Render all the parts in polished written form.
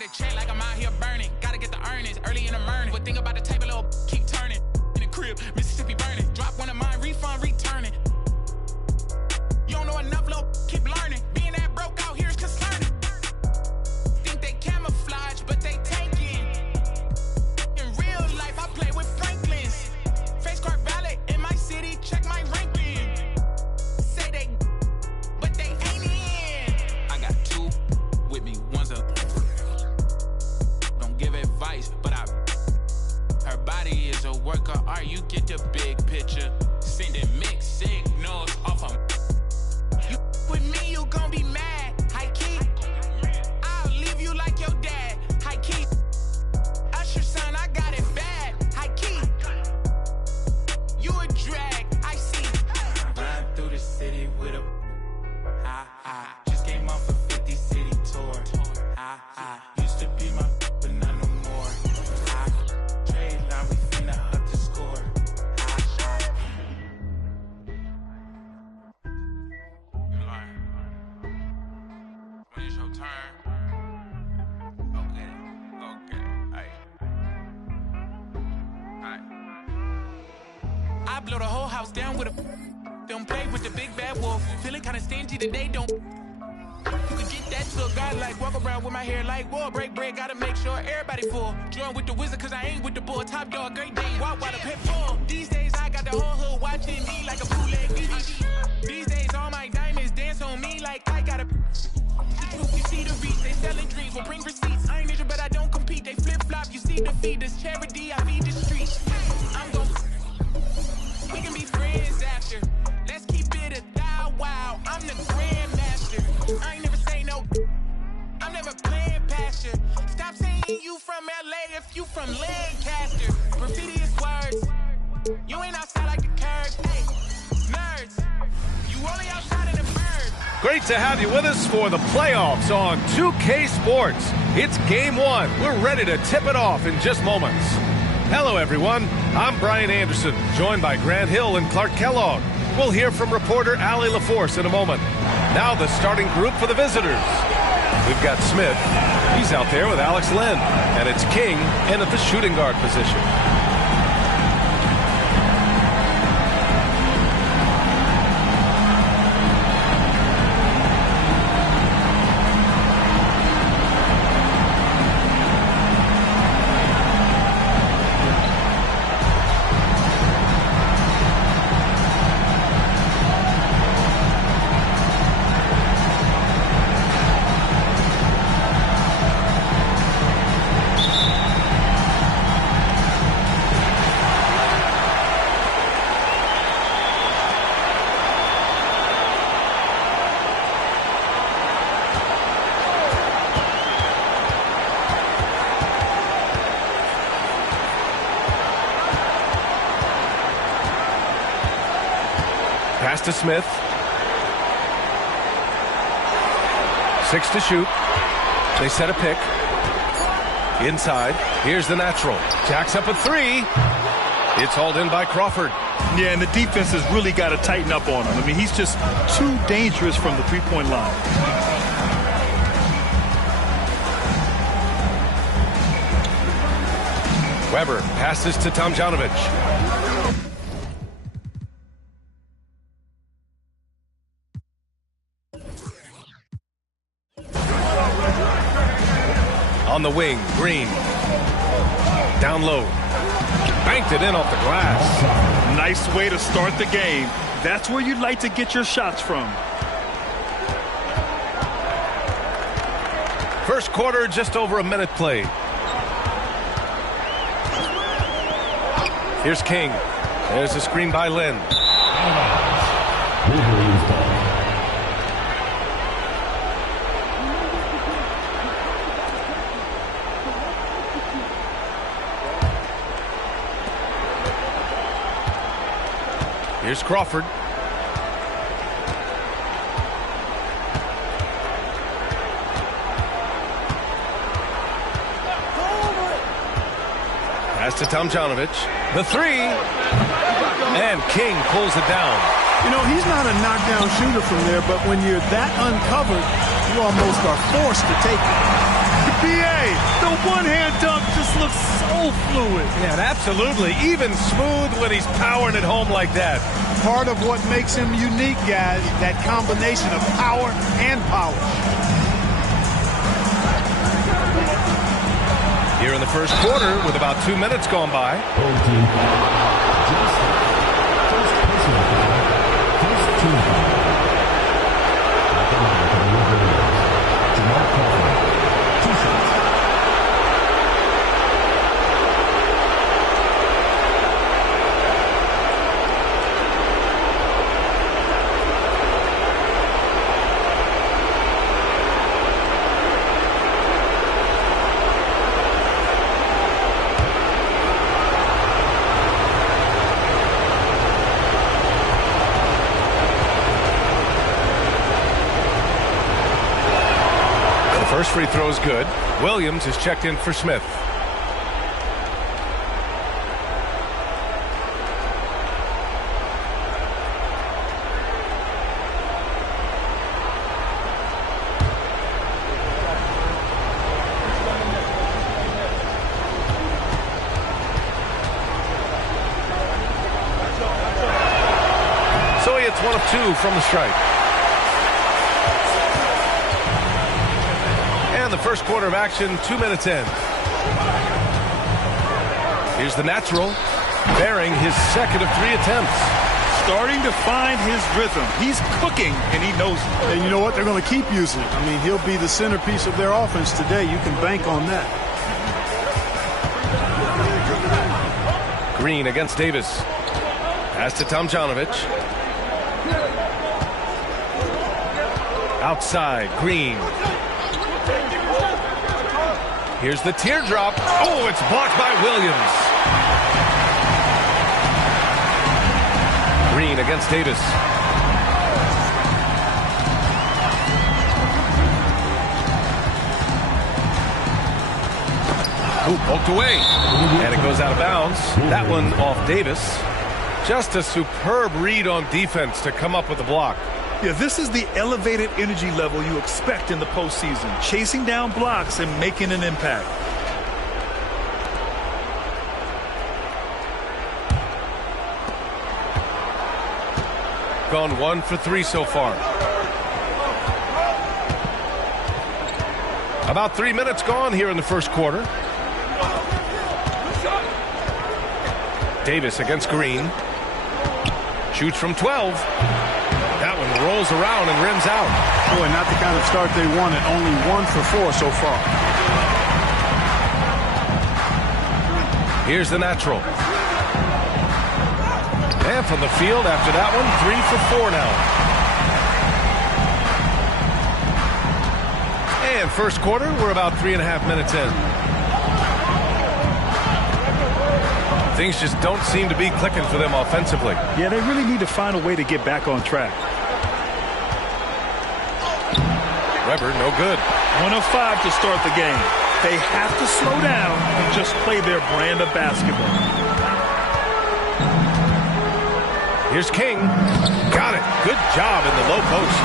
get a check like I'm out here burning. Gotta get the earnings early in the morning. But think about the table, little keep turning. In the crib, Mississippi burning. Drop one of mine, refund, returning. You don't know enough, little keep learning. Being that broke out here is concerning. Think they camouflage, but they tanking. In real life, I play with Franklins. Face card valid in my city, check my ranking. Say they, but they ain't in. I got two with me, one's a. Don't give advice, but her body is a work of art, you get the big picture. Sending mixed signals off of. You with me, you gon' be mad, high key. I'll leave you like your dad, high key. Usher son, I got it bad, high key. You a drag, I see. Ride through the city with a just came off a 50 city tour. Used to be my but not no more. Trade line, we finna up the score. When it's your turn, go get it, aight. I blow the whole house down with a. Don't play with the big bad wolf. Feeling kinda stingy today, don't. You can get that to a guy like walk around with my hair like whoa, break bread, gotta make sure everybody full. Join with the wizard cause I ain't with the bull. Top dog, great day, walk while the pit full. These days I got the whole hood watching me like a bootleg DVD. These days all my diamonds dance on me like I got a. The truth, you see the reach, they selling dreams, will bring receipts. I ain't injured but I don't compete, they flip flop, you see the feed, this charity, I feed the streets. I'm gon' we can be friends after. Let's keep it a thou wow. I'm the grandmaster. I ain't never say no. I'm never playing past you. Stop saying you from LA if you from Lancaster. Graffiti is words. You ain't outside like the curb. Hey, nerds. You only outside in the bird. Great to have you with us for the playoffs on 2K Sports. It's game one. We're ready to tip it off in just moments. Hello, everyone. I'm Brian Anderson, joined by Grant Hill and Clark Kellogg. We'll hear from reporter Allie LaForce in a moment. Now the starting group for the visitors. We've got Smith. He's out there with Alex Lynn. And it's King in at the shooting guard position. Pass to Smith. 6 to shoot. They set a pick. Inside. Here's the natural. Jacks up a 3. It's hauled in by Crawford. Yeah, and the defense has really got to tighten up on him. I mean, he's just too dangerous from the three-point line. Weber passes to Tomjanovich. On the wing, Green. Down low. Banked it in off the glass. Nice way to start the game. That's where you'd like to get your shots from. First quarter, just over a minute played. Here's King. There's a screen by Lynn. Here's Crawford. Pass to Tomjanovich. The 3. And King pulls it down. You know, he's not a knockdown shooter from there, but when you're that uncovered, you almost are forced to take it. BA, the one-hand dunk just looks so fluid. Yeah, and absolutely. Even smooth when he's powering it home like that. Part of what makes him unique, guys, that combination of power and polish. Here in the first quarter, with about 2 minutes gone by. First free throw is good. Williams is checked in for Smith. So he hits 1 of 2 from the stripe. The first quarter of action, 2 minutes in. Here's the natural, bearing his second of 3 attempts. Starting to find his rhythm. He's cooking, and he knows it. And you know what? They're going to keep using it. I mean, he'll be the centerpiece of their offense today. You can bank on that. Green against Davis. Pass to Tomjanovich. Outside, Green. Here's the teardrop. Oh, it's blocked by Williams. Green against Davis. Ooh, poked away. And it goes out of bounds. That one off Davis. Just a superb read on defense to come up with the block. Yeah, this is the elevated energy level you expect in the postseason. Chasing down blocks and making an impact. Gone 1 for 3 so far. About 3 minutes gone here in the first quarter. Davis against Green. Shoots from 12. That one rolls around and rims out. Boy, not the kind of start they wanted. Only 1 for 4 so far. Here's the natural. And from the field after that one, 3 for 4 now. And first quarter, we're about 3.5 minutes in. Things just don't seem to be clicking for them offensively. Yeah, they really need to find a way to get back on track. Weber, no good. 1 of 5 to start the game. They have to slow down and just play their brand of basketball. Here's King. Got it. Good job in the low post.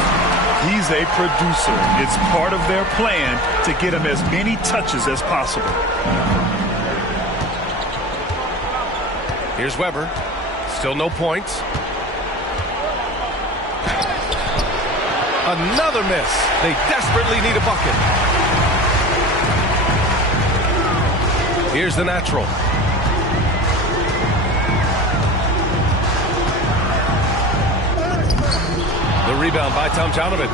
He's a producer. It's part of their plan to get him as many touches as possible. Here's Weber. Still no points. Another miss. They desperately need a bucket. Here's the natural. The rebound by Tomjanovich.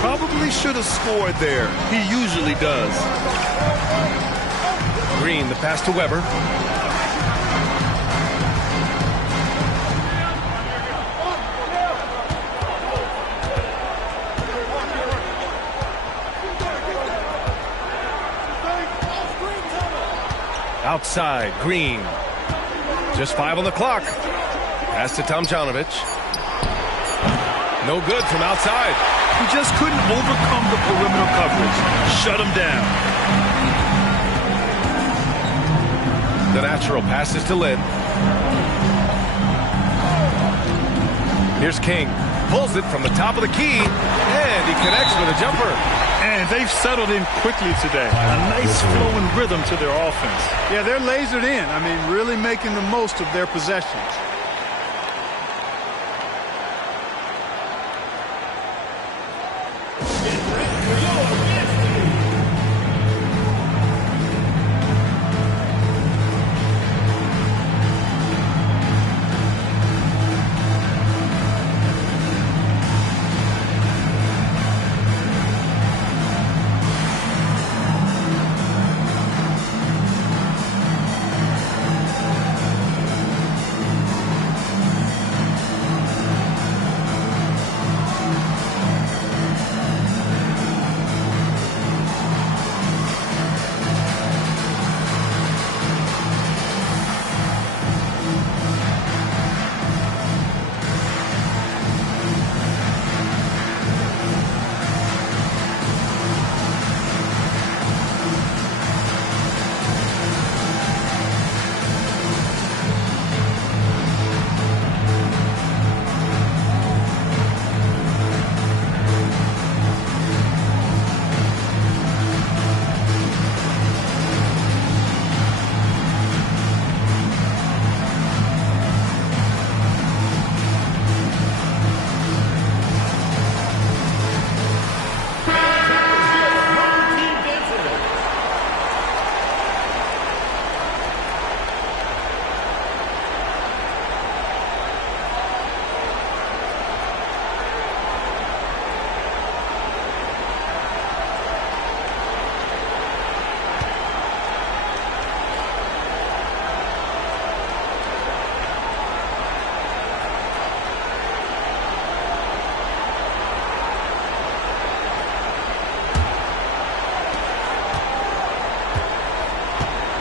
Probably should have scored there. He usually does. Green, the pass to Weber. Outside, Green. Just 5 on the clock. Pass to Tomjanovich. No good from outside. He just couldn't overcome the perimeter coverage. Shut him down. The natural passes to Lynn. Here's King. Pulls it from the top of the key. And he connects with a jumper. And they've settled in quickly today. A nice flow and rhythm to their offense. Yeah, they're lasered in. I mean, really making the most of their possessions.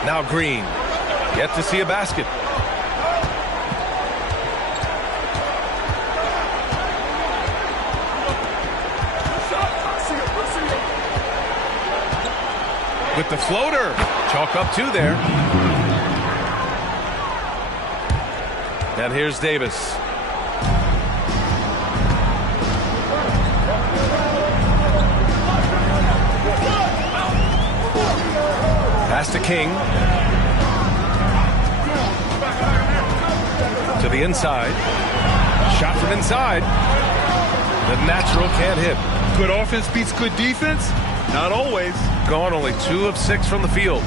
Now Green. Yet to see a basket. With the floater. Chalk up two there. And here's Davis. Pass to King. To the inside. Shot from inside. The natural can't hit. Good offense beats good defense? Not always. Gone only 2 of 6 from the field.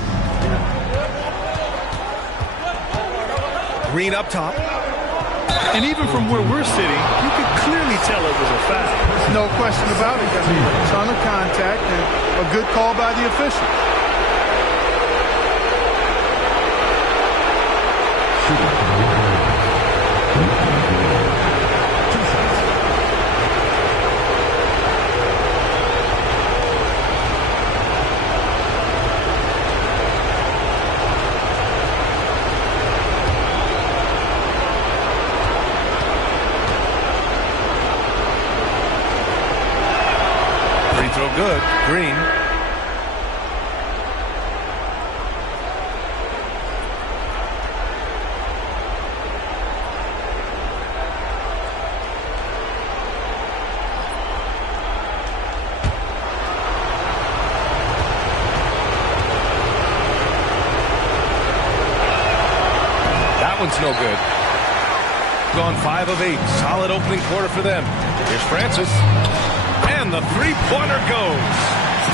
Green up top. And even from where we're sitting, you could clearly tell it was a foul. No question about it. A ton of contact and a good call by the official. Free throw good. Green. One's no good. Gone 5 of 8. Solid opening quarter for them. Here's Francis. And the three-pointer goes.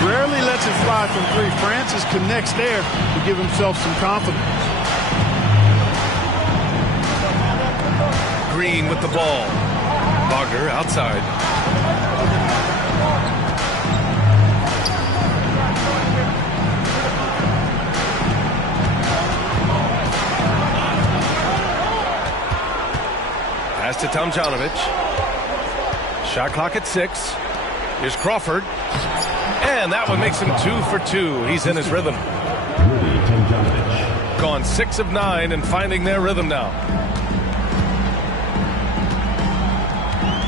Rarely lets it fly from 3. Francis connects there to give himself some confidence. Green with the ball. Wagner outside. Pass to Tomjanovich. Shot clock at 6. Here's Crawford. And that one makes him 2 for 2. He's in his rhythm. Gone 6 of 9 and finding their rhythm now.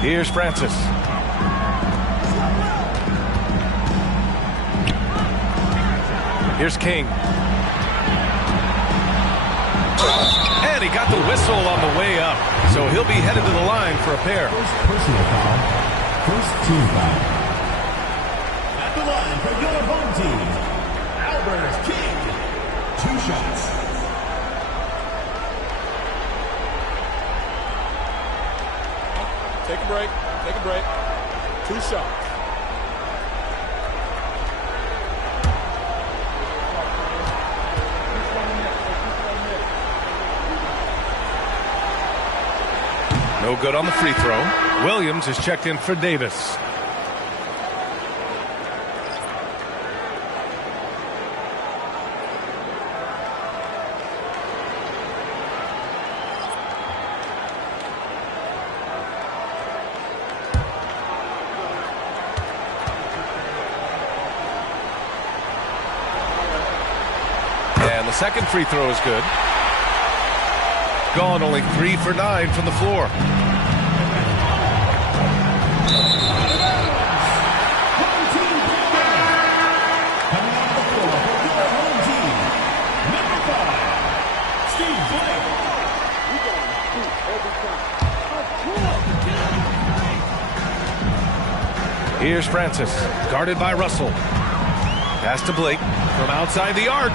Here's Francis. Here's King. And he got the whistle on the way up. So he'll be headed to the line for a pair. First personal foul. First team foul. At the line For your home team, Albert King. 2 shots. Take a break. Take a break. 2 shots. No good on the free throw. Williams is checked in for Davis. And the second free throw is good. Gone only 3 for 9 from the floor. Here's Francis, guarded by Russell. Pass to Blake from outside the arc.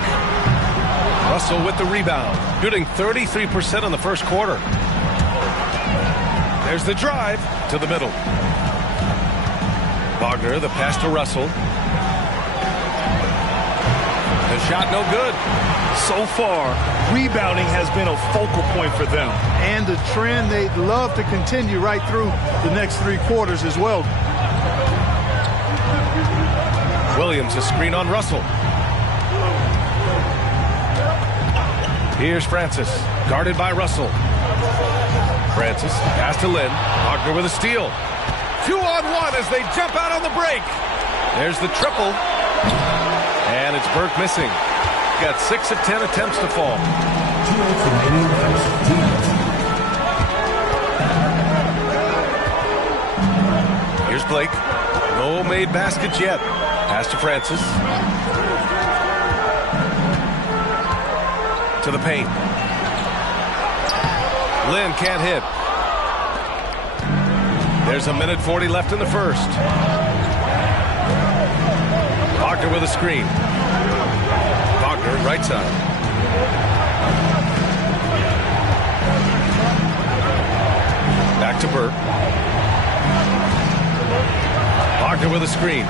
Russell with the rebound, shooting 33% in the first quarter. There's the drive to the middle. Wagner, the pass to Russell. The shot no good. So far, rebounding has been a focal point for them. And a trend they'd love to continue right through the next 3 quarters as well. Williams, a screen on Russell. Here's Francis, guarded by Russell. Francis, pass to Lynn. Wagner with a steal. 2-on-1 as they jump out on the break. There's the triple. And it's Burke missing. Got 6 of 10 attempts to fall. Here's Blake. No made baskets yet. Pass to Francis. To the paint. Lynn can't hit. There's 1:40 left in the first. Wagner with a screen. Wagner, right side. Back to Burke. Wagner with a screen.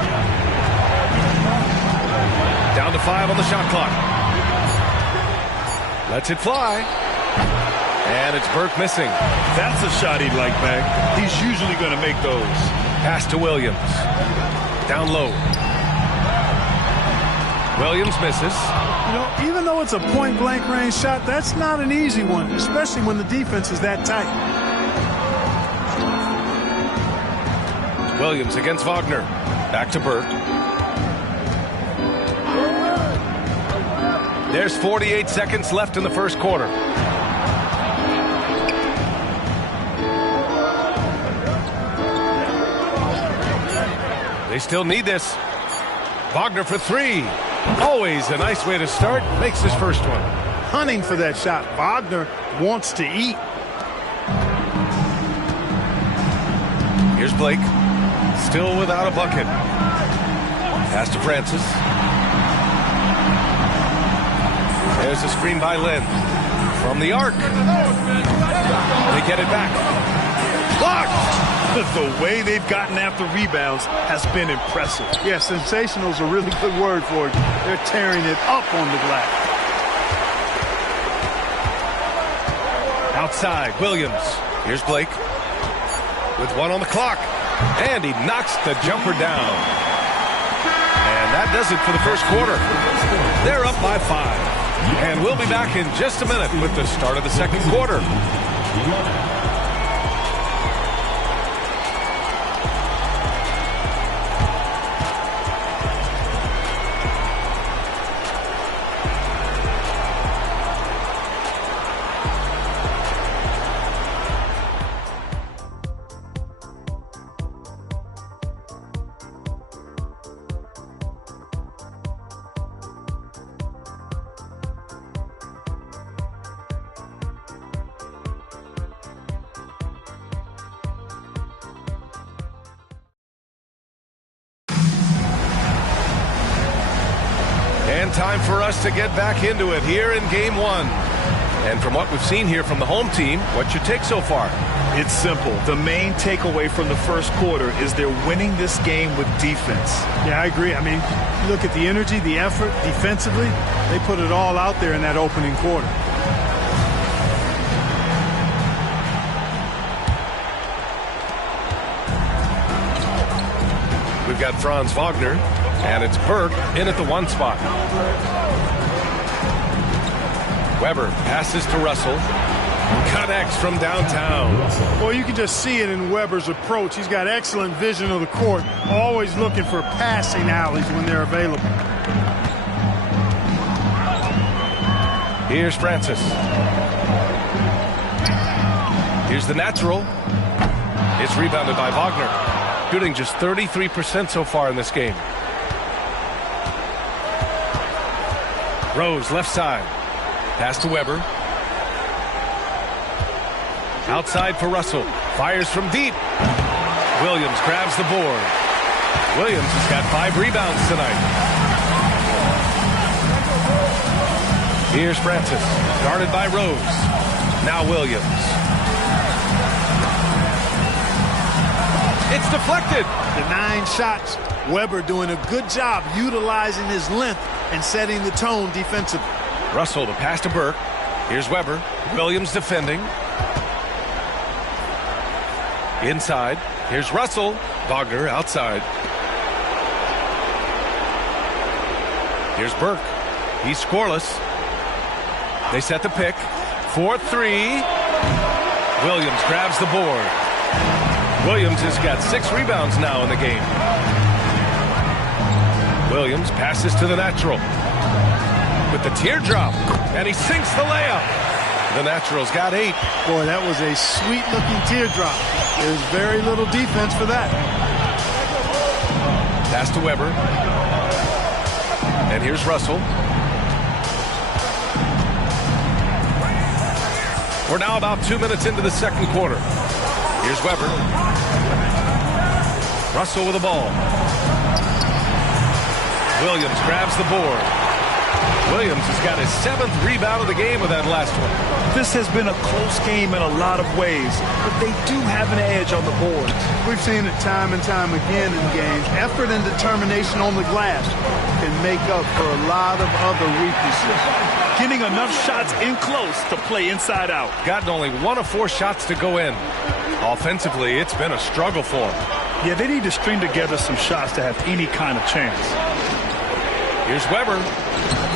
Down to 5 on the shot clock. Lets it fly. And it's Burke missing. That's a shot he'd like back. He's usually going to make those. Pass to Williams. Down low. Williams misses. You know, even though it's a point-blank range shot, that's not an easy one, especially when the defense is that tight. Williams against Wagner. Back to Burke. There's 48 seconds left in the first quarter. They still need this. Wagner for 3. Always a nice way to start. Makes his first one. Hunting for that shot. Wagner wants to eat. Here's Blake. Still without a bucket. Pass to Francis. There's a screen by Lynn. From the arc. They get it back. Blocked! The way they've gotten after rebounds has been impressive. Yeah, sensational is a really good word for it. They're tearing it up on the glass. Outside, Williams. Here's Blake. With 1 on the clock. And he knocks the jumper down. And that does it for the first quarter. They're up by 5. And we'll be back in just a minute with the start of the second quarter. And time for us to get back into it here in Game 1. And from what we've seen here from the home team, what's your take so far? It's simple. The main takeaway from the first quarter is they're winning this game with defense. Yeah, I agree. I mean, look at the energy, the effort defensively. They put it all out there in that opening quarter. We've got Franz Wagner, and it's Burke in at the 1 spot. Weber passes to Russell. Connects from downtown. Well, you can just see it in Weber's approach. He's got excellent vision of the court, always looking for passing alleys when they're available. Here's Francis. Here's the natural. It's rebounded by Wagner. Shooting just 33% so far in this game. Rose, left side. Pass to Weber. Outside for Russell. Fires from deep. Williams grabs the board. Williams has got 5 rebounds tonight. Here's Francis. Guarded by Rose. Now Williams. It's deflected. The 9 shots. Weber doing a good job utilizing his length and setting the tone defensively. Russell to pass to Burke. Here's Weber. Williams defending. Inside. Here's Russell. Wagner outside. Here's Burke. He's scoreless. They set the pick. 4-3. Williams grabs the board. Williams has got 6 rebounds now in the game. Williams passes to the natural. With the teardrop. And he sinks the layup. The natural's got 8. Boy, that was a sweet-looking teardrop. There's very little defense for that. Pass to Weber. And here's Russell. We're now about 2 minutes into the second quarter. Here's Weber. Russell with the ball. Williams grabs the board. Williams has got his 7th rebound of the game with that last one. This has been a close game in a lot of ways, but they do have an edge on the boards. We've seen it time and time again in games. Effort and determination on the glass can make up for a lot of other weaknesses. Getting enough shots in close to play inside out. Gotten only 1 of 4 shots to go in. Offensively, it's been a struggle for him. Yeah, they need to string together some shots to have any kind of chance. Here's Weber.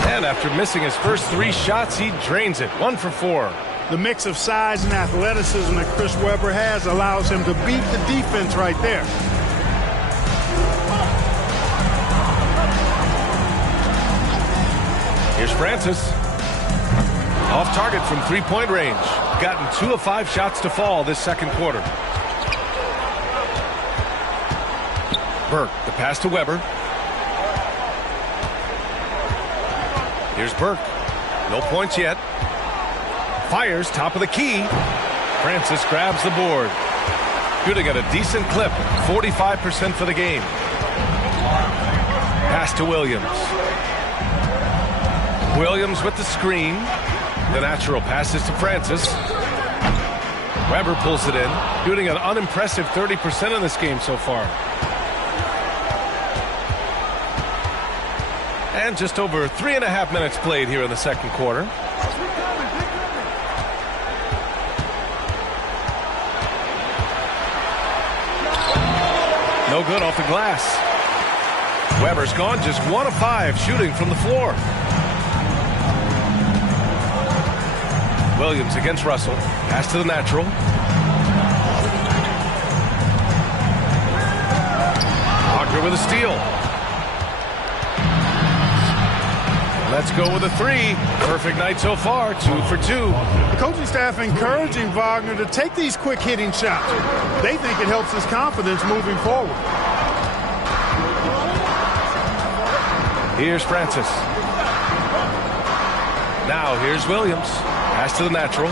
And after missing his first 3 shots, he drains it. 1 for 4. The mix of size and athleticism that Chris Weber has allows him to beat the defense right there. Here's Francis. Off target from 3-point range. Gotten 2 of 5 shots to fall this second quarter. Burke, the pass to Weber. Here's Burke. No points yet. Fires, top of the key. Francis grabs the board. Shooting at a decent clip. 45% for the game. Pass to Williams. Williams with the screen. The natural passes to Francis. Weber pulls it in. Shooting an unimpressive 30% in this game so far. And just over 3.5 minutes played here in the second quarter. No good off the glass. Weber's gone just 1 of 5 shooting from the floor. Williams against Russell. Pass to the natural. Wagner with a steal. Let's go with a 3. Perfect night so far. 2 for 2. The coaching staff encouraging Wagner to take these quick hitting shots. They think it helps his confidence moving forward. Here's Francis. Now here's Williams. Pass to the natural.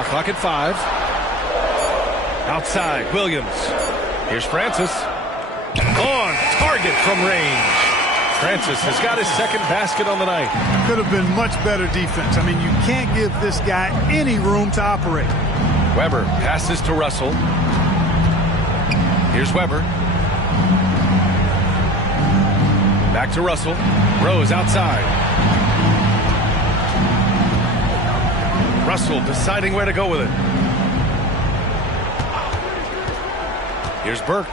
Shot clock at 5. Outside, Williams. Here's Francis. On target from range. Francis has got his second basket on the night. Could have been much better defense. I mean, you can't give this guy any room to operate. Weber passes to Russell. Here's Weber. Back to Russell. Rose outside. Russell deciding where to go with it. Here's Burke.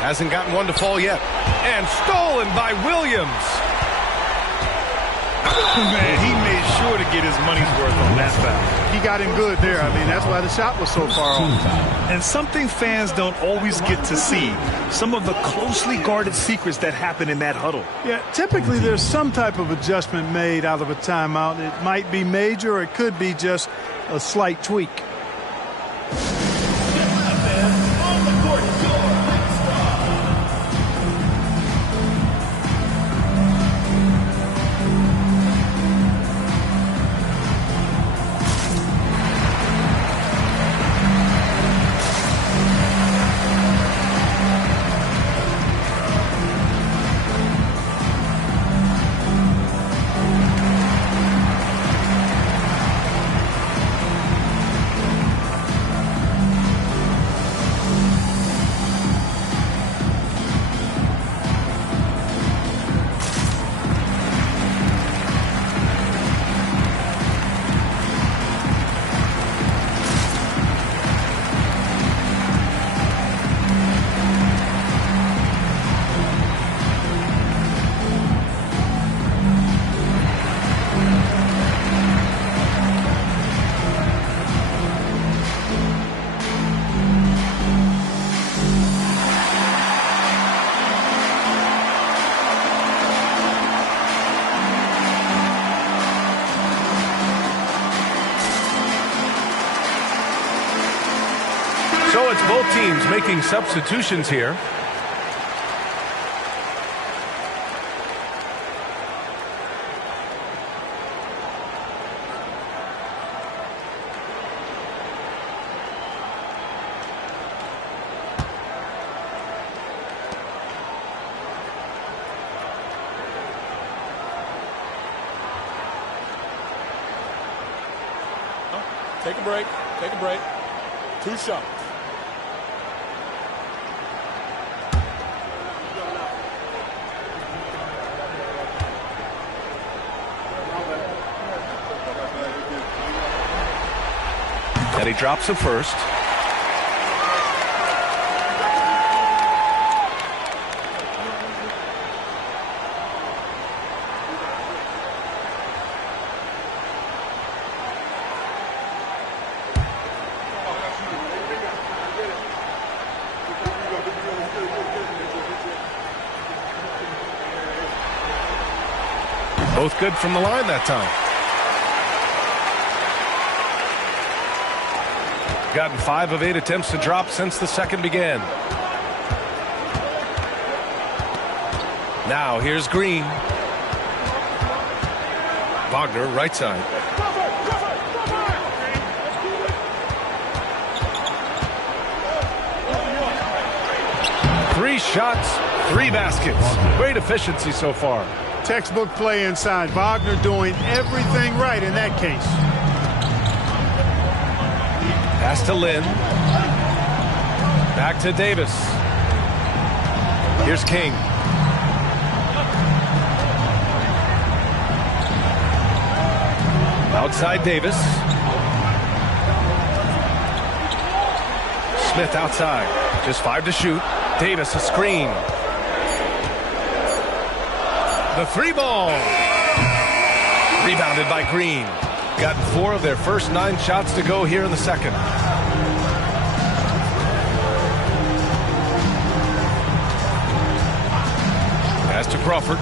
Hasn't gotten one to fall yet. And stolen by Williams. Man, he made sure to get his money's worth on that foul. He got him good there. I mean, that's why the shot was so far off. And something fans don't always get to see, some of the closely guarded secrets that happen in that huddle. Yeah, typically there's some type of adjustment made out of a timeout. It might be major or it could be just a slight tweak. So it's both teams making substitutions here. Take a break. Take a break. 2 shots. And he drops it first. Both good from the line that time. Gotten 5 of 8 attempts to drop since the second began. Now here's Green. Wagner, right side. Three shots, 3 baskets. Great efficiency so far. Textbook play inside. Wagner doing everything right in that case. Pass to Lynn. Back to Davis. Here's King. Outside Davis. Smith outside. Just 5 to shoot. Davis a screen. The 3 ball. Rebounded by Green. Gotten 4 of their first 9 shots to go here in the second. Pass to Crawford.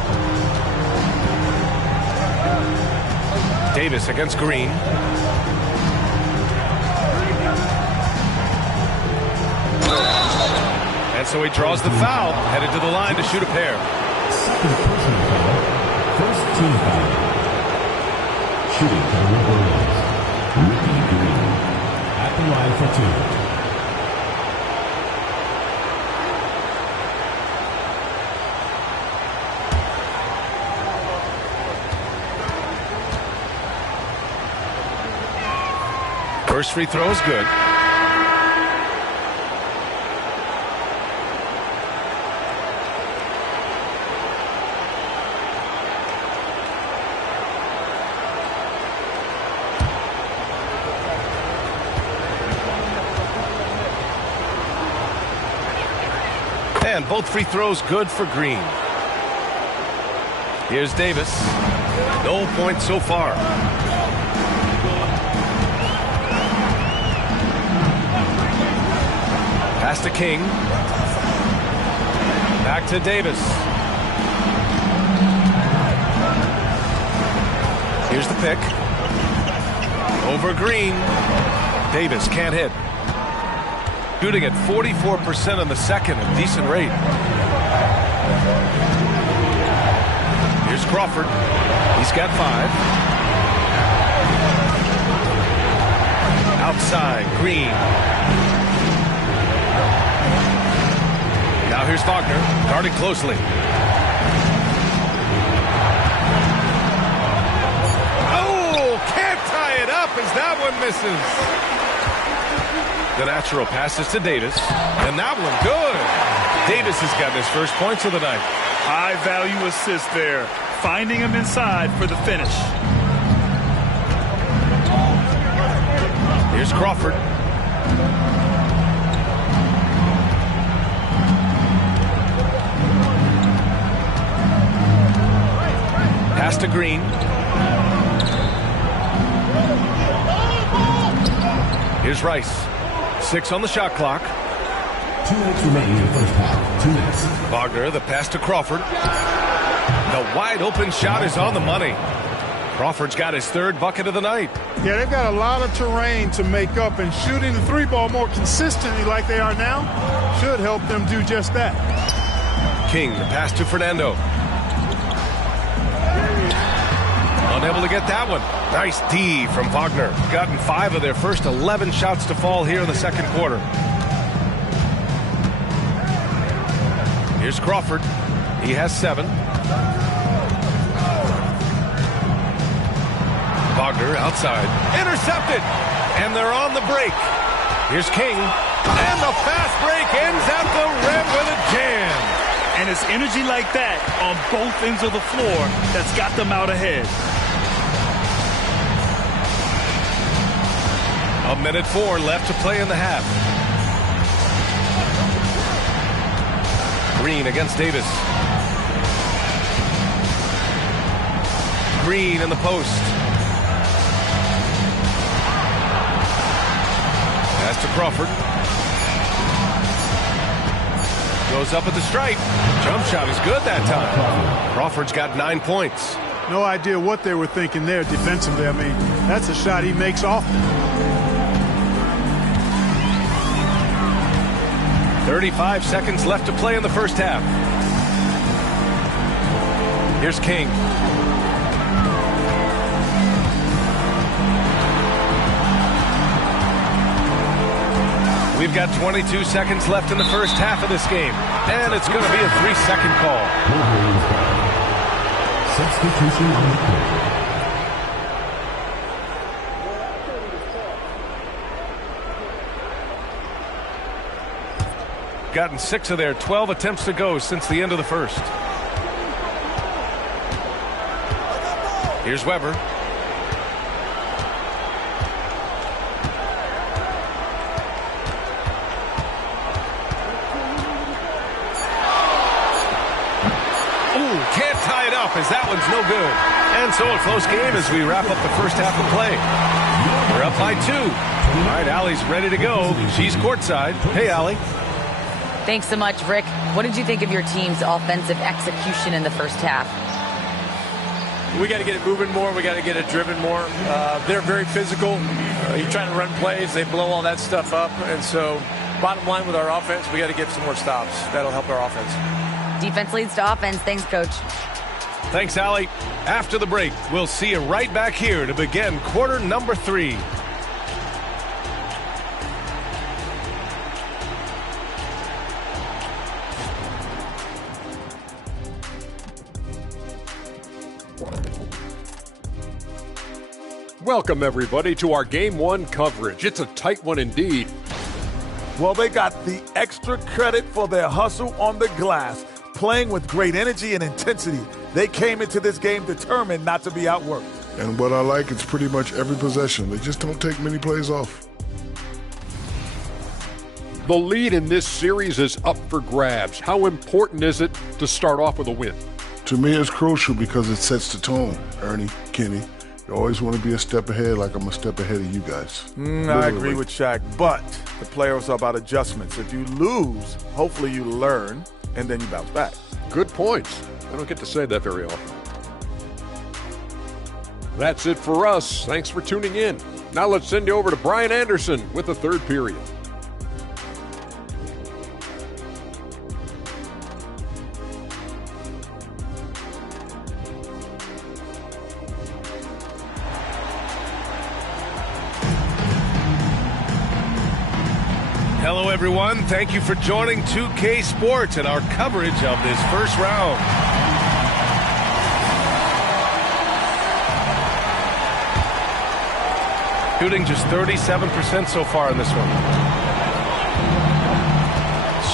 Davis against Green. And so he draws the foul, headed to the line to shoot a pair. Second personal foul. First team foul. Shooting for the Red Bulls, Ricky Green. line for two. First free throw is good. And both free throws good for Green. Here's Davis. No points so far. Pass to King. Back to Davis. Here's the pick. Over Green. Davis can't hit. Shooting at 44% in the second, a decent rate. Here's Crawford. He's got 5. Outside, Green. Now here's Wagner, guarding closely. Oh, can't tie it up as that one misses. The natural passes to Davis, and that one good. Davis has gotten his first points of the night. High value assist there, finding him inside for the finish. Here's Crawford. Pass to Green. Here's Rice. 6 on the shot clock. 2 minutes remaining in the first half. 2 minutes. Wagner, the pass to Crawford. The wide open shot is on the money. Crawford's got his 3rd bucket of the night. Yeah, they've got a lot of terrain to make up, and shooting the 3-ball more consistently like they are now should help them do just that. King, the pass to Fernando. Unable to get that one. Nice D from Wagner. Gotten 5 of their first 11 shots to fall here in the second quarter. Here's Crawford. He has 7. Wagner outside. Intercepted. And they're on the break. Here's King. And the fast break ends at the rim with a jam. And it's energy like that on both ends of the floor that's got them out ahead. A minute 4 left to play in the half. Green against Davis. Green in the post. Pass to Crawford. Goes up at the stripe. Jump shot is good that time. Crawford's got 9 points. No idea what they were thinking there defensively. I mean, that's a shot he makes often. 35 seconds left to play in the first half. Here's King. We've got 22 seconds left in the first half of this game, and it's going to be a 3-second call. Substitution on the court. Gotten 6 of their 12 attempts to go since the end of the first. Here's Weber. Ooh, can't tie it up as that one's no good. And so a close game as we wrap up the first half of play. We're up by 2. All right, Allie's ready to go. She's courtside. Hey, Allie. Thanks so much, Rick. What did you think of your team's offensive execution in the first half? We got to get it moving more. We got to get it driven more. They're very physical. You're trying to run plays. They blow all that stuff up. And so bottom line with our offense, we got to get some more stops. That'll help our offense. Defense leads to offense. Thanks, Coach. Thanks, Allie. After the break, we'll see you right back here to begin quarter number 3. Welcome, everybody, to our Game 1 coverage. It's a tight one indeed. Well, they got the extra credit for their hustle on the glass, playing with great energy and intensity. They came into this game determined not to be outworked. And what I like, it's pretty much every possession. They just don't take many plays off. The lead in this series is up for grabs. How important is it to start off with a win? To me, it's crucial because it sets the tone. Ernie, Kenny, you always want to be a step ahead, like I'm a step ahead of you guys. I agree with Shaq, but the playoffs are about adjustments. If you lose, hopefully you learn, and then you bounce back. Good points. I don't get to say that very often. That's it for us. Thanks for tuning in. Now let's send you over to Brian Anderson with the third period. Hello, everyone. Thank you for joining 2K Sports and our coverage of this first round. Shooting just 37% so far in this one.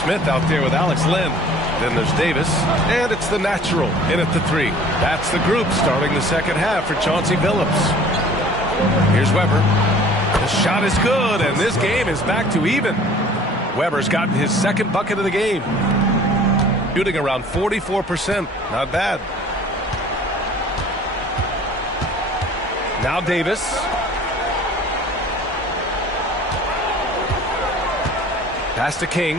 Smith out there with Alex Lynn. Then there's Davis, and it's the natural in at the 3. That's the group starting the second half for Chauncey Billups. Here's Weber. The shot is good, and this game is back to even. Weber's gotten his second bucket of the game. Shooting around 44%. Not bad. Now Davis. Pass to King.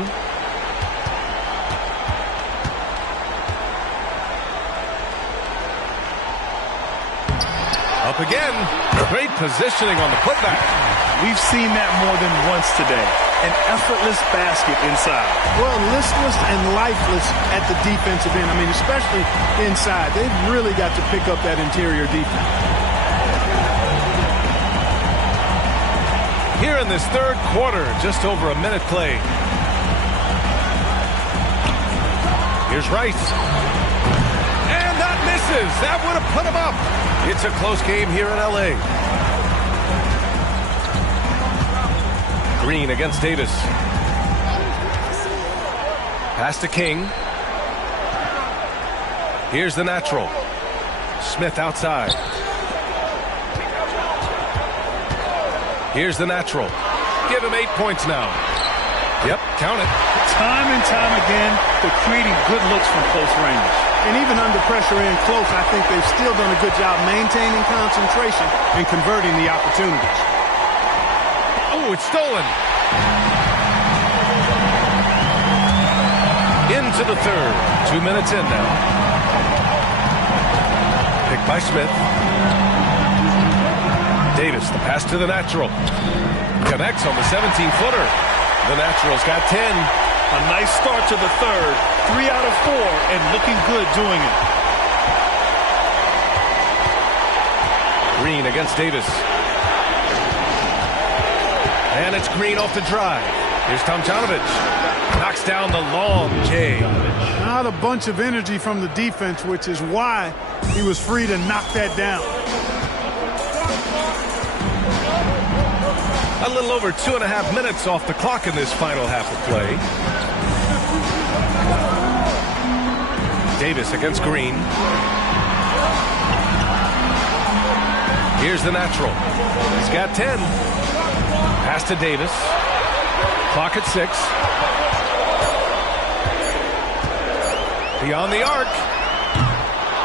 Up again. Great positioning on the putback. We've seen that more than once today. An effortless basket inside. Well, listless and lifeless at the defensive end. I mean, especially inside. They've really got to pick up that interior defense. Here in this third quarter, just over a minute played. Here's Rice. And that misses. That would have put him up. It's a close game here in L.A. Green against Davis. Pass to King. Here's the natural. Smith outside. Here's the natural. Give him 8 points now. Yep, count it. Time and time again, they're creating good looks from close range. And even under pressure in close, I think they've still done a good job maintaining concentration and converting the opportunities. Oh, it's stolen. Into the third. 2 minutes in now. Picked by Smith. Davis, the pass to the natural. Connects on the 17-footer. The natural's got 10. A nice start to the third. 3 out of 4 and looking good doing it. Green against Davis. And it's Green off the drive. Here's Tomjanovich. Knocks down the long J. Not a bunch of energy from the defense, which is why he was free to knock that down. A little over 2.5 minutes off the clock in this final half of play. Davis against Green. Here's the natural. He's got 10. Pass to Davis. Clock at 6. Beyond the arc.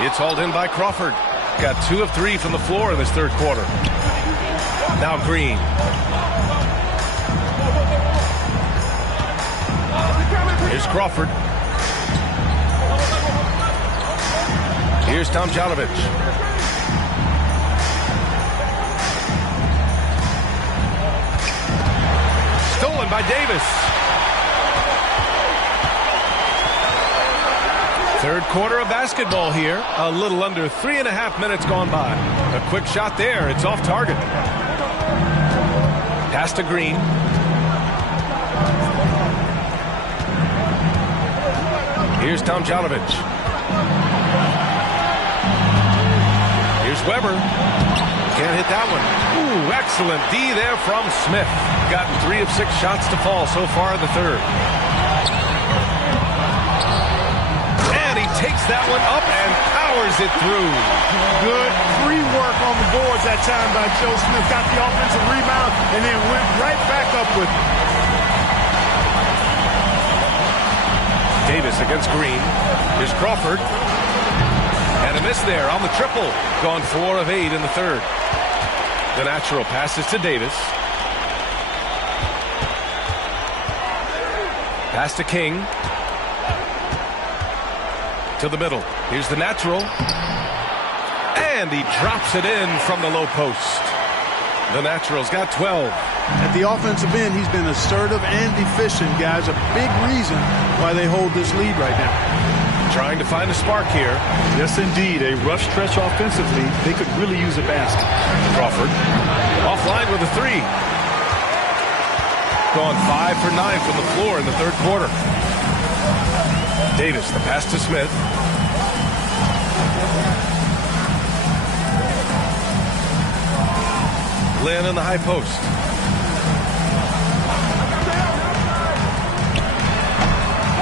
It's hauled in by Crawford. Got 2 of 3 from the floor in this third quarter. Now Green. Here's Crawford. Here's Tomjanovich. Stolen by Davis. Third quarter of basketball here. A little under 3.5 minutes gone by. A quick shot there. It's off target. Pass to Green. Here's Tomjanovich. Here's Weber. Can't hit that one. Ooh, excellent D there from Smith. Gotten 3 of 6 shots to fall so far in the third. And he takes that one up and powers it through. Good free work on the boards that time by Joe Smith. Got the offensive rebound and then went right back up with it. Davis against Green. Here's Crawford. And a miss there on the triple. Gone 4 of 8 in the third. The natural passes to Davis. Pass to King. To the middle. Here's the natural. And he drops it in from the low post. The natural's got 12. At the offensive end, he's been assertive and efficient, guys. A big reason why they hold this lead right now. Trying to find a spark here. Yes, indeed. A rough stretch offensively. They could really use a basket. Crawford offline with a 3. Gone 5 for 9 from the floor in the third quarter. Davis, the pass to Smith. Glenn in the high post.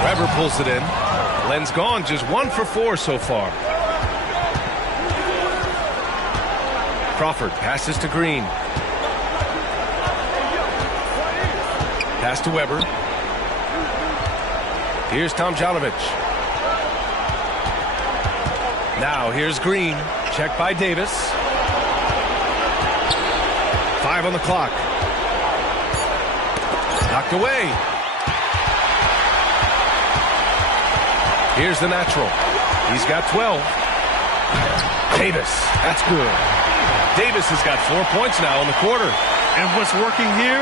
Weber pulls it in. Len's gone, just 1 for 4 so far. Crawford passes to Green. Pass to Weber. Here's Tomjanovich. Now here's Green. Checked by Davis. 5 on the clock. Knocked away. Here's the natural. He's got 12. Davis. That's good. Davis has got 4 points now in the quarter. And what's working here,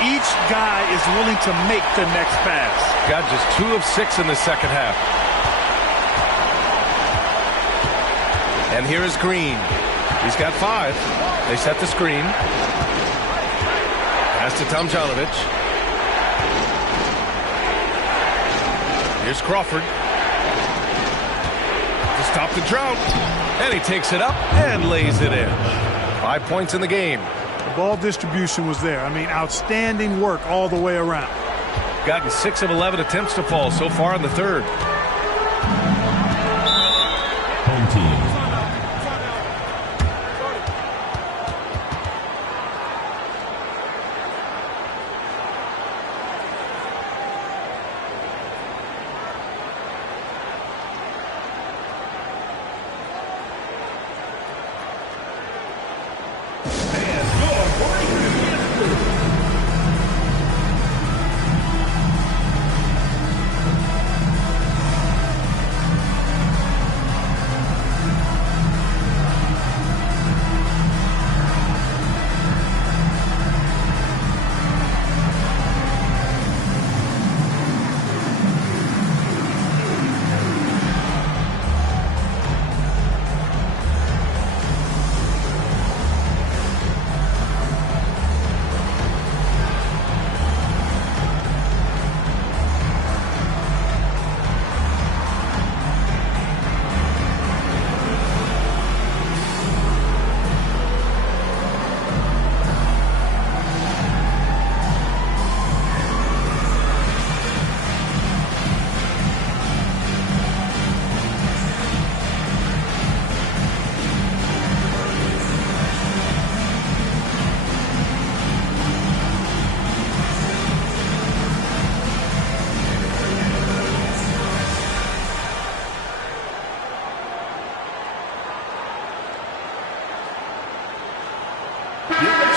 each guy is willing to make the next pass. Got just 2 of 6 in the second half. And here is Green. He's got 5. They set the screen. Pass to Tomjanovich. Here's Crawford. To stop the drought. And he takes it up and lays it in. 5 points in the game. The ball distribution was there. I mean, outstanding work all the way around. Gotten 6 of 11 attempts to fall so far in the third. Home team.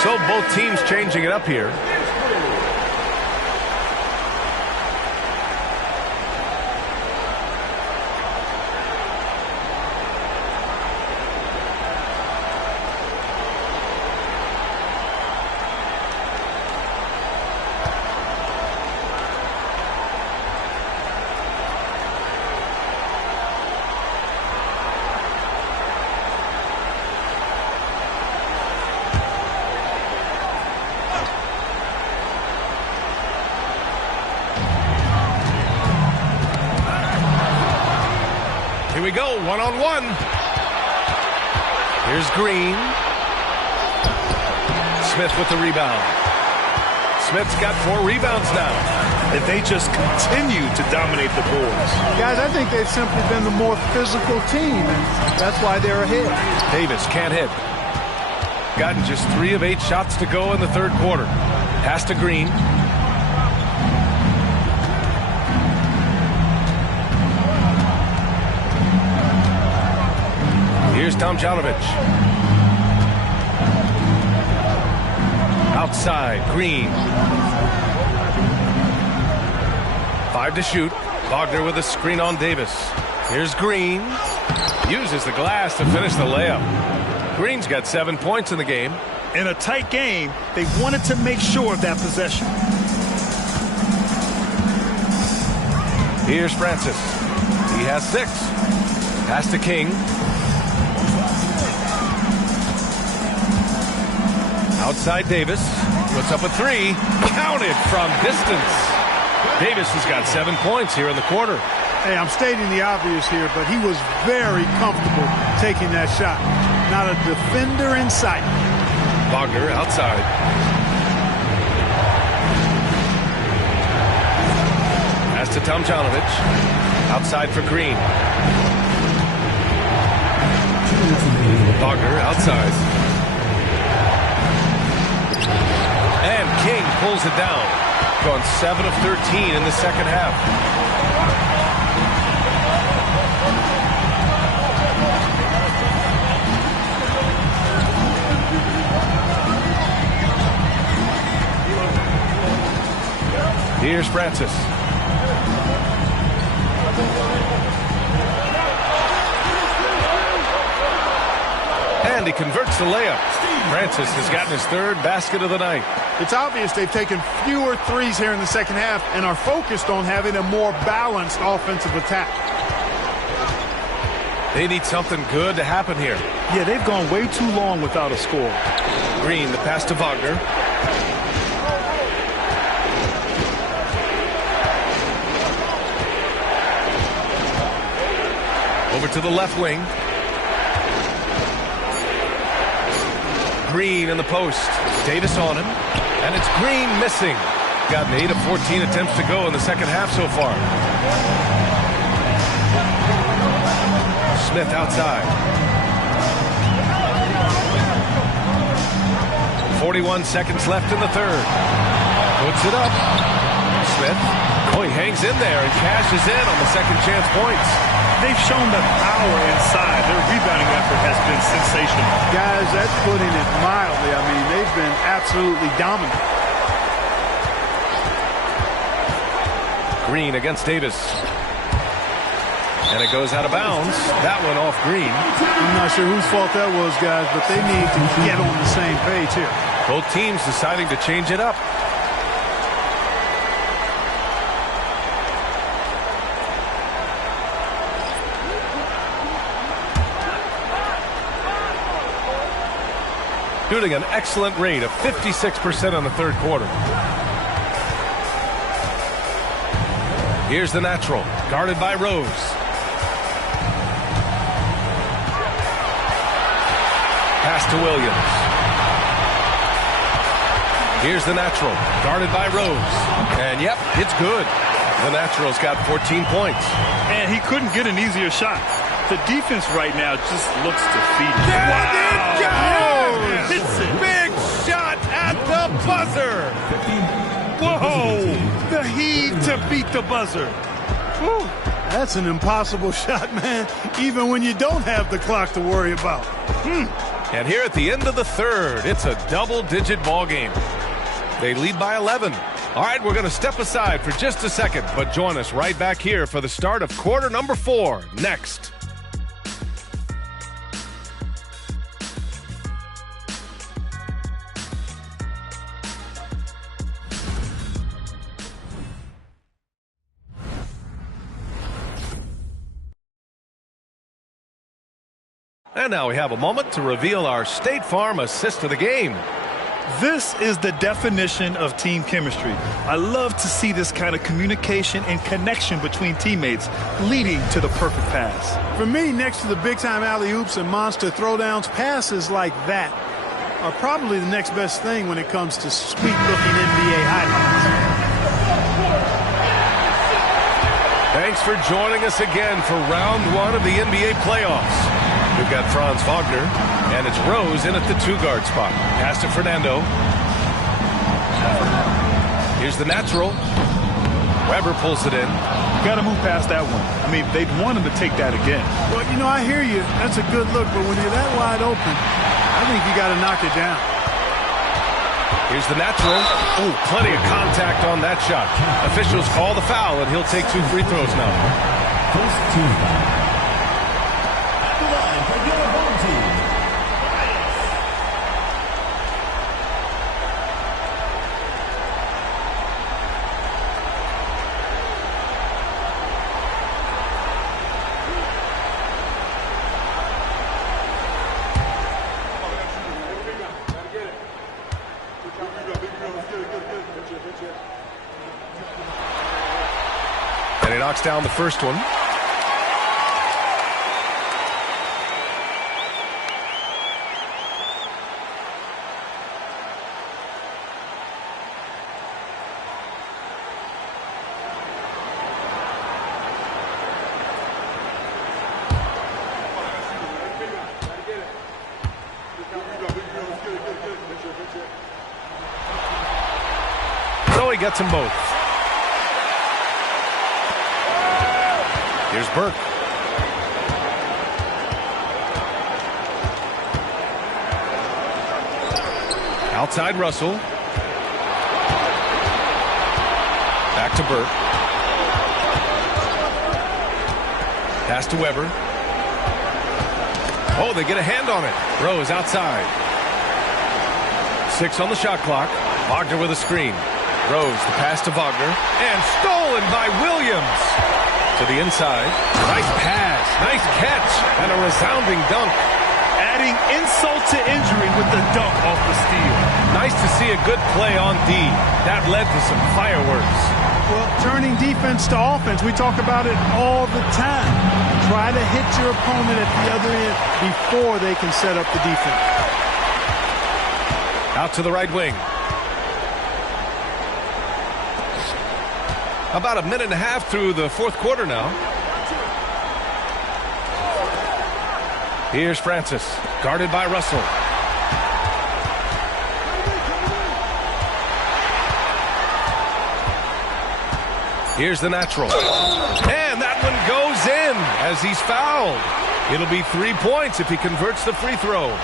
So both teams changing it up here. Here we go, one-on-one. Here's Green. Smith with the rebound. Smith's got 4 rebounds now. And they just continue to dominate the boards. Guys, I think they've simply been the more physical team, and that's why they're ahead. Davis can't hit. Gotten just 3 of 8 shots to go in the third quarter. Pass to Green. Here's Tomjanovich. Outside, Green. 5 to shoot. Wagner with a screen on Davis. Here's Green. Uses the glass to finish the layup. Green's got 7 points in the game. In a tight game, they wanted to make sure of that possession. Here's Francis. He has 6. Pass to King. Outside Davis. Puts up a 3. Counted from distance. Davis has got 7 points here in the quarter. Hey, I'm stating the obvious here, but he was very comfortable taking that shot. Not a defender in sight. Wagner outside. Pass to Tomjanovich. Outside for Green. Wagner outside. And King pulls it down. Gone 7 of 13 in the second half. Here's Francis. And he converts the layup. Francis has gotten his 3rd basket of the night. It's obvious they've taken fewer threes here in the second half and are focused on having a more balanced offensive attack. They need something good to happen here. Yeah, they've gone way too long without a score. Green, the pass to Wagner. Over to the left wing. Green in the post. Davis on him. And it's Green missing. Got an 8 of 14 attempts to go in the second half so far. Smith outside. 41 seconds left in the third. Puts it up. Smith. Oh, he hangs in there and cashes in on the second chance points. They've shown the power inside. Their rebounding effort has been sensational. Guys, that's putting it mildly. I mean, they've been absolutely dominant. Green against Davis. And it goes out of bounds. That one off Green. I'm not sure whose fault that was, guys, but they need to get on the same page here. Both teams deciding to change it up. Shooting an excellent rate of 56% on the third quarter. Here's the natural, guarded by Rose. Pass to Williams. Here's the natural, guarded by Rose. And yep, it's good. The natural's got 14 points. And he couldn't get an easier shot. The defense right now just looks defeated. There it goes! Hits it. Big shot at the buzzer. Whoa! The heave to beat the buzzer. Whew. That's an impossible shot, man, even when you don't have the clock to worry about. And here at the end of the third, it's a double-digit ball game. They lead by 11. All right, we're going to step aside for just a second, but join us right back here for the start of quarter number 4 next. And now we have a moment to reveal our State Farm assist of the game. This is the definition of team chemistry. I love to see this kind of communication and connection between teammates leading to the perfect pass. For me, next to the big-time alley-oops and monster throwdowns, passes like that are probably the next best thing when it comes to sweet-looking NBA highlights. Thanks for joining us again for round one of the NBA playoffs. We've got Franz Wagner, and it's Rose in at the two-guard spot. Pass to Fernando. Here's the natural. Weber pulls it in. Got to move past that one. I mean, they'd want him to take that again. Well, you know, I hear you. That's a good look, but when you're that wide open, I think you got to knock it down. Here's the natural. Oh, plenty of contact on that shot. Officials call the foul, and he'll take 2 free throws now. First team. At the line for your home team. And he knocks down the first one. So he gets them both. Here's Burke. Outside Russell. Back to Burke. Pass to Weber. Oh, they get a hand on it. Rose outside. 6 on the shot clock. Wagner with a screen. Rose, the pass to Wagner. And stolen by Williams. To the inside. Nice pass. Nice catch. And a resounding dunk. Adding insult to injury with the dunk off the steal. Nice to see a good play on D. That led to some fireworks. Well, turning defense to offense, we talk about it all the time. Try to hit your opponent at the other end before they can set up the defense. Out to the right wing. About a minute and a half through the fourth quarter now. Here's Francis, guarded by Russell. Here's the natural. And that one goes in as he's fouled. It'll be 3 points if he converts the free throw.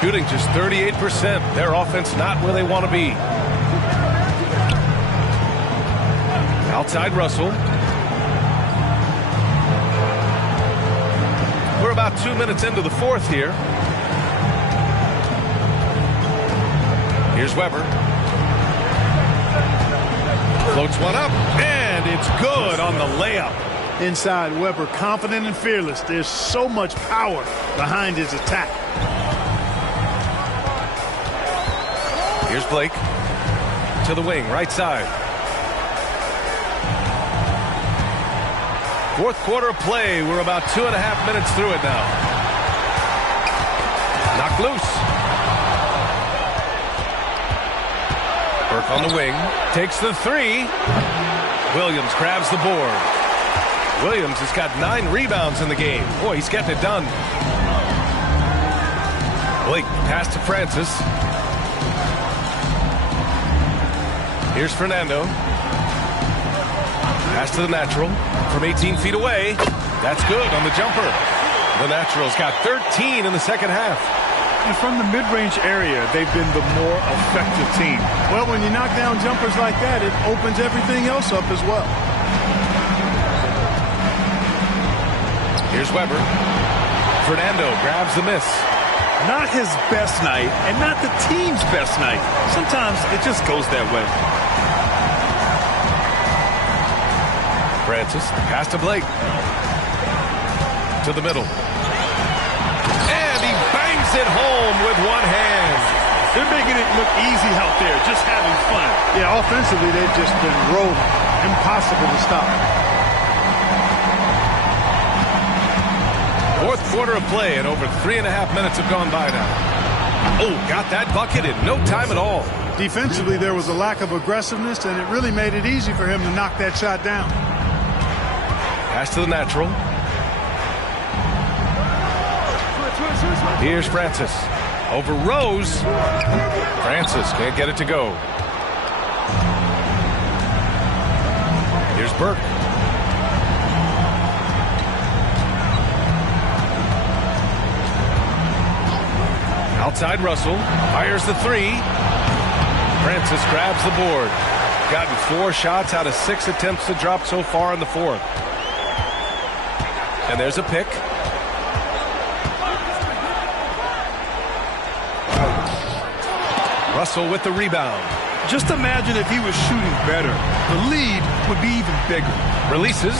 Shooting just 38%. Their offense not where they want to be. Outside Russell. We're about 2 minutes into the fourth here. Here's Weber. Floats one up, and it's good on the layup. Inside, Weber, confident and fearless. There's so much power behind his attack. Here's Blake to the wing, right side. Fourth quarter of play. We're about 2.5 minutes through it now. Knocked loose. Burke on the wing. Takes the three. Williams grabs the board. Williams has got 9 rebounds in the game. Boy, he's getting it done. Blake pass to Francis. Here's Fernando. Pass to the natural from 18 feet away. That's good on the jumper. The natural's got 13 in the second half. And from the mid-range area, they've been the more effective team. Well, when you knock down jumpers like that, it opens everything else up as well. Here's Weber. Fernando grabs the miss. Not his best night, and not the team's best night. Sometimes it just goes that way. Francis, pass to Blake. To the middle. And he bangs it home with one hand. They're making it look easy out there, just having fun. Yeah, offensively, they've just been rolling. Impossible to stop. Fourth quarter of play, and over 3.5 minutes have gone by now. Oh, got that bucket in no time at all. Defensively, there was a lack of aggressiveness, and it really made it easy for him to knock that shot down. Pass to the natural. Here's Francis. Over Rose. Francis can't get it to go. Here's Burke. Outside Russell. Fires the three. Francis grabs the board. Gotten 4 shots out of 6 attempts to drop so far in the fourth. And there's a pick. Russell with the rebound. Just imagine if he was shooting better. The lead would be even bigger. Releases.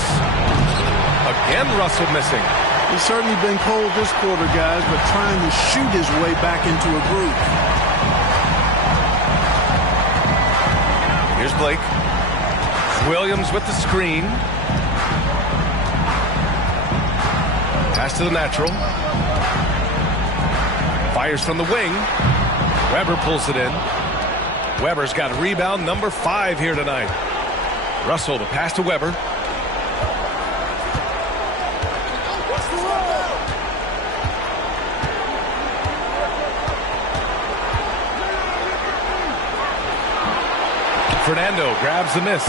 Again, Russell missing. He's certainly been cold this quarter, guys, but trying to shoot his way back into a groove. Here's Blake. Williams with the screen. Pass to the natural. Fires from the wing. Weber pulls it in. Weber's got rebound number 5 here tonight. Russell to pass to Weber. Fernando grabs the miss.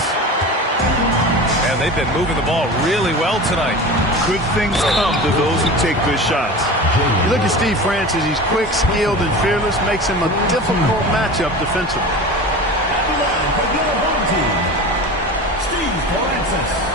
And they've been moving the ball really well tonight. Good things come to those who take good shots. You look at Steve Francis, he's quick, skilled, and fearless, makes him a difficult matchup defensively. Steve Francis.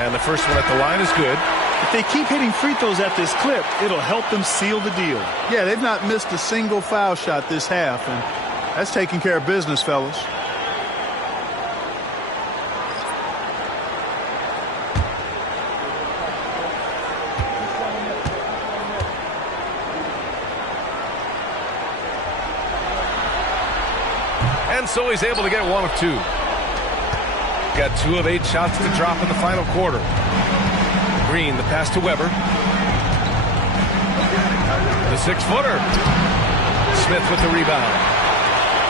And the first one at the line is good. If they keep hitting free throws at this clip, it'll help them seal the deal. Yeah, they've not missed a single foul shot this half, and that's taking care of business, fellas. And so he's able to get 1 of 2. Got 2 of 8 shots to drop in the final quarter. Green, the pass to Weber. The 6-footer. Smith with the rebound.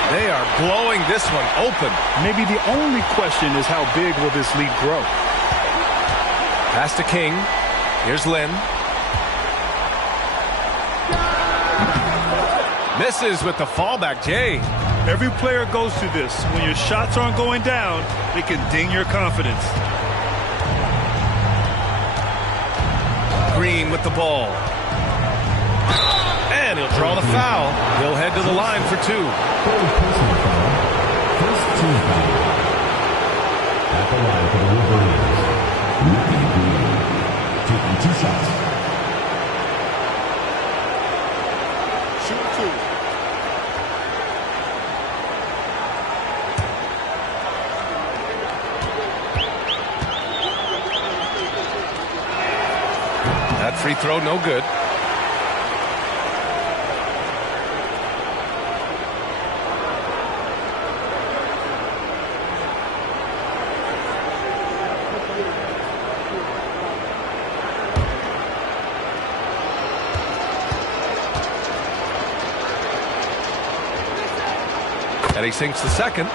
They are blowing this one open. Maybe the only question is how big will this lead grow? Pass to King. Here's Lynn. Misses with the fallback, Jay. Every player goes through this. When your shots aren't going down, it can ding your confidence. Green with the ball. And he'll draw the foul. He'll head to the line for 2. First team foul. At the line for the Wolverines, Green, taking 2 shots. Shoot 2. That free throw, no good. And he sinks the second.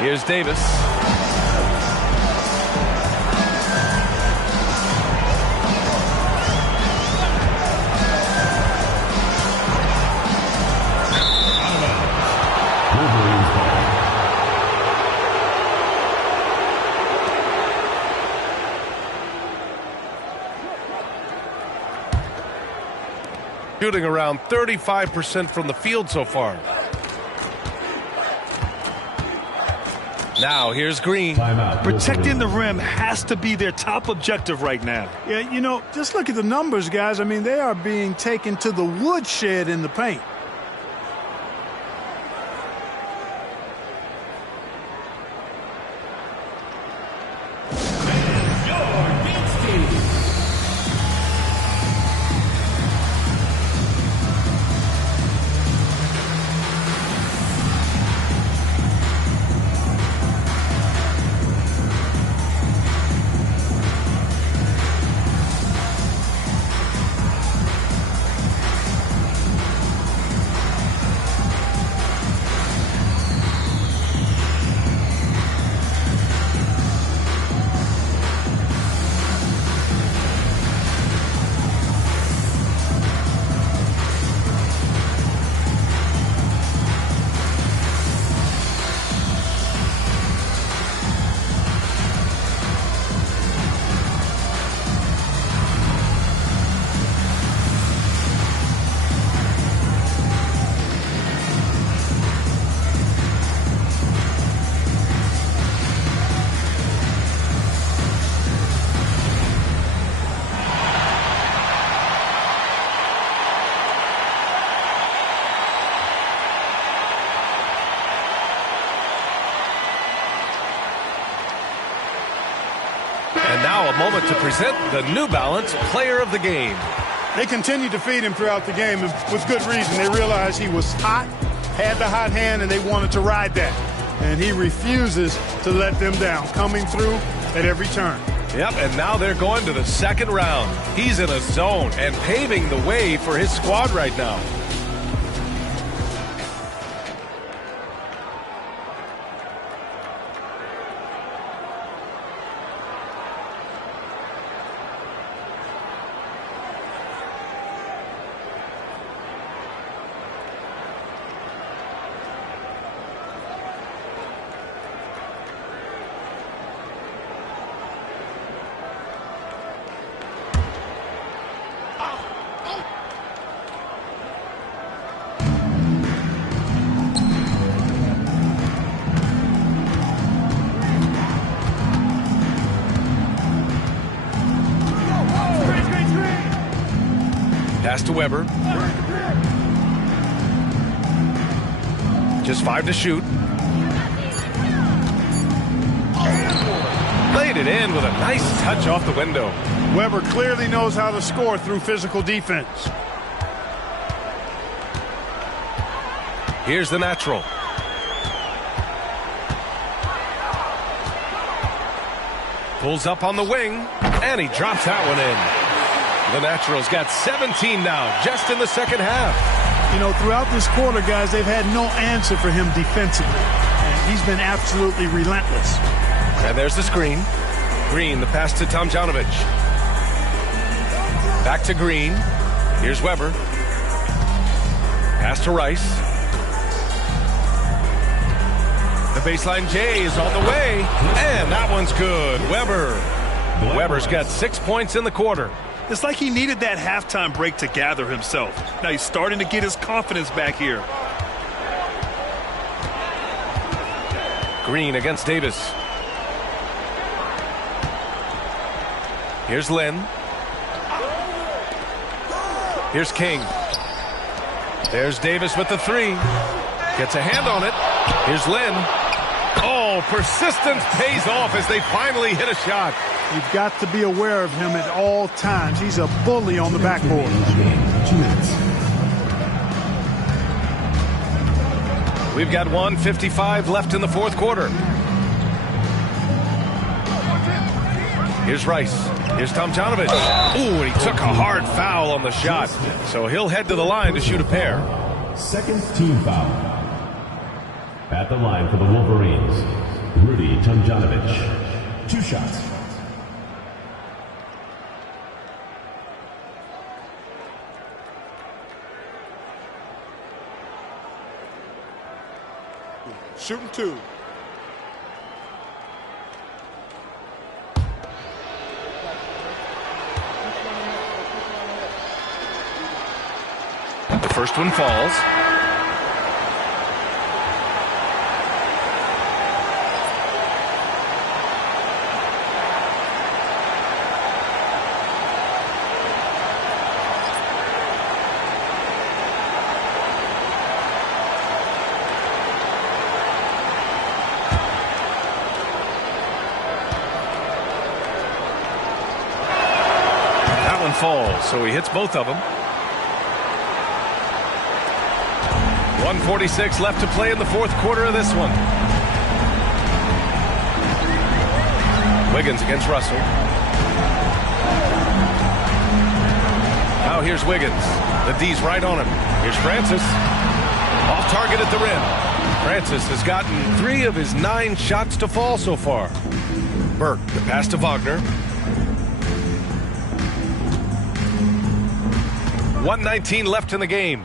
Here's Davis. shooting around 35% from the field so far. Now here's Green. Protecting the rim has to be their top objective right now. Yeah, you know, just look at the numbers, guys. I mean, they are being taken to the woodshed in the paint. And now a moment to present the New Balance Player of the Game. They continued to feed him throughout the game, and with good reason. They realized he was hot, had the hot hand, and they wanted to ride that. And he refuses to let them down, coming through at every turn. Yep, and now they're going to the second round. He's in a zone and paving the way for his squad right now. Pass to Weber. Just 5 to shoot. Laid it in with a nice touch off the window. Weber clearly knows how to score through physical defense. Here's the natural. Pulls up on the wing, and he drops that one in. The Natural's got 17 now, just in the second half. You know, throughout this quarter, guys, they've had no answer for him defensively. And he's been absolutely relentless. And there's the screen. Green, the pass to Tomjanovich. Back to Green. Here's Weber. Pass to Rice. The baseline J is on the way. And that one's good. Weber's got 6 points in the quarter. It's like he needed that halftime break to gather himself. Now he's starting to get his confidence back here. Green against Davis. Here's Lynn. Here's King. There's Davis with the 3. Gets a hand on it. Here's Lynn. Oh, persistence pays off as they finally hit a shot. You've got to be aware of him at all times. He's a bully on the backboard. We've got 1:55 left in the fourth quarter. Here's Rice. Here's Tomjanovich. Ooh, and he took a hard foul on the shot. So he'll head to the line to shoot a pair. Second team foul. At the line for the Wolverines, Rudy Tomjanovich. 2 shots. Shooting 2. First one falls. Falls, so he hits both of them. 1:46 left to play in the fourth quarter of this one. Wiggins against Russell. Now here's Wiggins. The D's right on him. Here's Francis. Off target at the rim. Francis has gotten 3 of his 9 shots to fall so far. Burke, the pass to Wagner. 1:19 left in the game.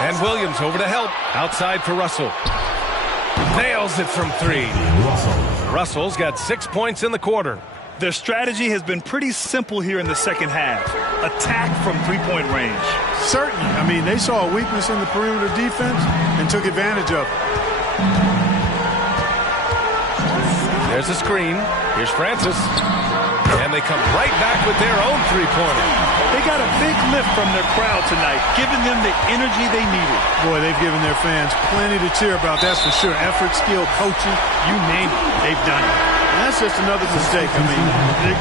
And Williams over to help. Outside for Russell. Nails it from 3. Russell's got 6 points in the quarter. Their strategy has been pretty simple here in the second half. Attack from three-point range. Certainly. I mean, they saw a weakness in the perimeter defense and took advantage of it. There's a screen. Here's Francis. And they come right back with their own three-pointer. They got a big lift from their crowd tonight, giving them the energy they needed. Boy, they've given their fans plenty to cheer about, that's for sure. Effort, skill, coaching, you name it, they've done it. And that's just another mistake. I mean,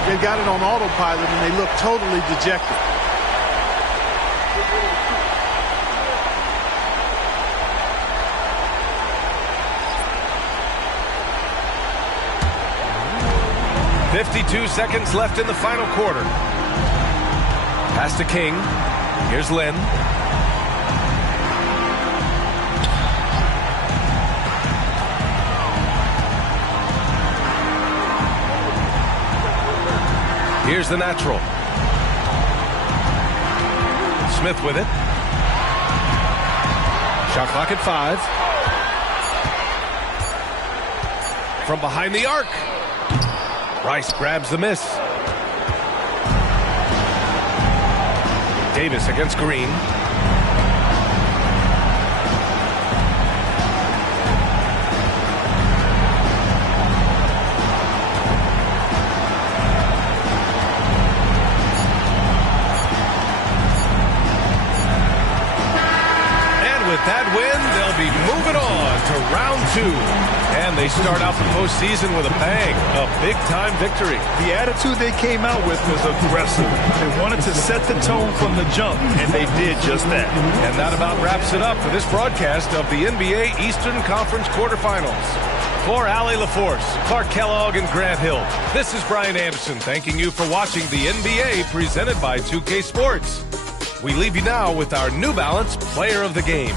they got it on autopilot, and they look totally dejected. .52 seconds left in the final quarter. Pass to King. Here's Lynn. Here's the natural. Smith with it. Shot clock at 5. From behind the arc. Rice grabs the miss. Davis against Green. And with that win, they'll be moving on to round 2. And they start out the postseason with a bang, a big-time victory. The attitude they came out with was aggressive. They wanted to set the tone from the jump, and they did just that. And that about wraps it up for this broadcast of the NBA Eastern Conference quarterfinals. For Allie LaForce, Clark Kellogg, and Grant Hill, this is Brian Anderson thanking you for watching the NBA presented by 2K Sports. We leave you now with our New Balance Player of the Game.